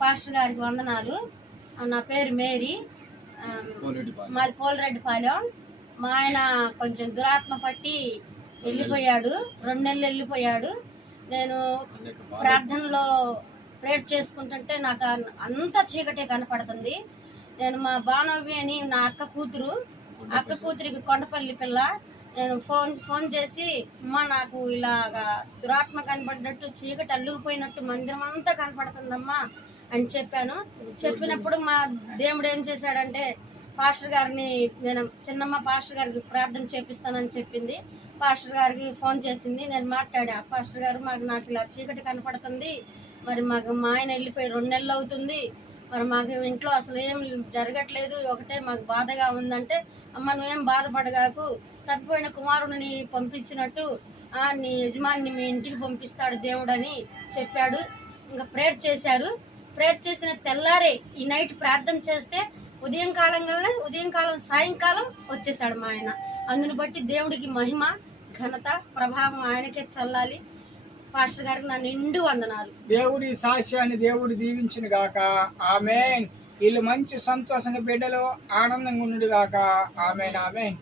Pastor గారికి వందనాలు. నా పేరు మేరీ, మాది పోలరెడ్డిపాలెం. మా ఆయన కొంచెం దురాత్మ పట్టి వెళ్ళిపోయాడు, 2 నెలలు వెళ్ళిపోయాడు. నేను ప్రార్థనలో ప్రేయర్ చేసుకుంటుంటే నాకు అంత చీకటే కనపడుతుంది. నేను మా బానవి అని నా అక్క కూతురికి కొండపల్లి పిల్ల, నేను ఫోన్ చేసి, అమ్మ నాకు ఇలాగా దురాత్మ కనపడినట్టు చీకటి అల్లుకుపోయినట్టు మందిరం అంతా కనపడుతుందమ్మా అని చెప్పాను. చెప్పినప్పుడు మా దేవుడు ఏం చేశాడంటే, పాస్టర్ గారిని నేను చిన్నమ్మ పాస్టర్ గారికి ప్రార్థన చేపిస్తానని చెప్పింది. పాస్టర్ గారికి ఫోన్ చేసింది, నేను మాట్లాడా. పాస్టర్ గారు, నాకు ఇలా చీకటి కనపడుతుంది, మరి మాకు మా ఆయన వెళ్ళిపోయి 2 నెలలు అవుతుంది, మరి మాకు ఇంట్లో అసలు ఏం జరగట్లేదు, ఒకటే మాకు బాధగా ఉందంటే, అమ్మ నువ్వేం బాధపడగాకు, తప్పిపోయిన కుమారుడిని పంపించినట్టు నీ యజమాని మీ ఇంటికి పంపిస్తాడు దేవుడు అని చెప్పాడు. ఇంకా ప్రేయర్ చేశారు. ప్రేయర్ చేసిన తెల్లారే ఈ నైట్ ప్రార్థన చేస్తే ఉదయం కాలం సాయంకాలం వచ్చేసాడు మా ఆయన. అందుని బట్టి దేవుడికి మహిమ ఘనత ప్రభావం ఆయనకే చల్లాలి. పాస్టర్ గారికి నా నిండు వందనాలు. దేవుడి సాక్ష్యాన్ని దేవుడు దీవించిన గాక. ఆమేన్. వీళ్ళు మంచి సంతోషంగా బిడ్డలు ఆనందంగా ఉండు గాక. ఆమేన్ ఆమేన్.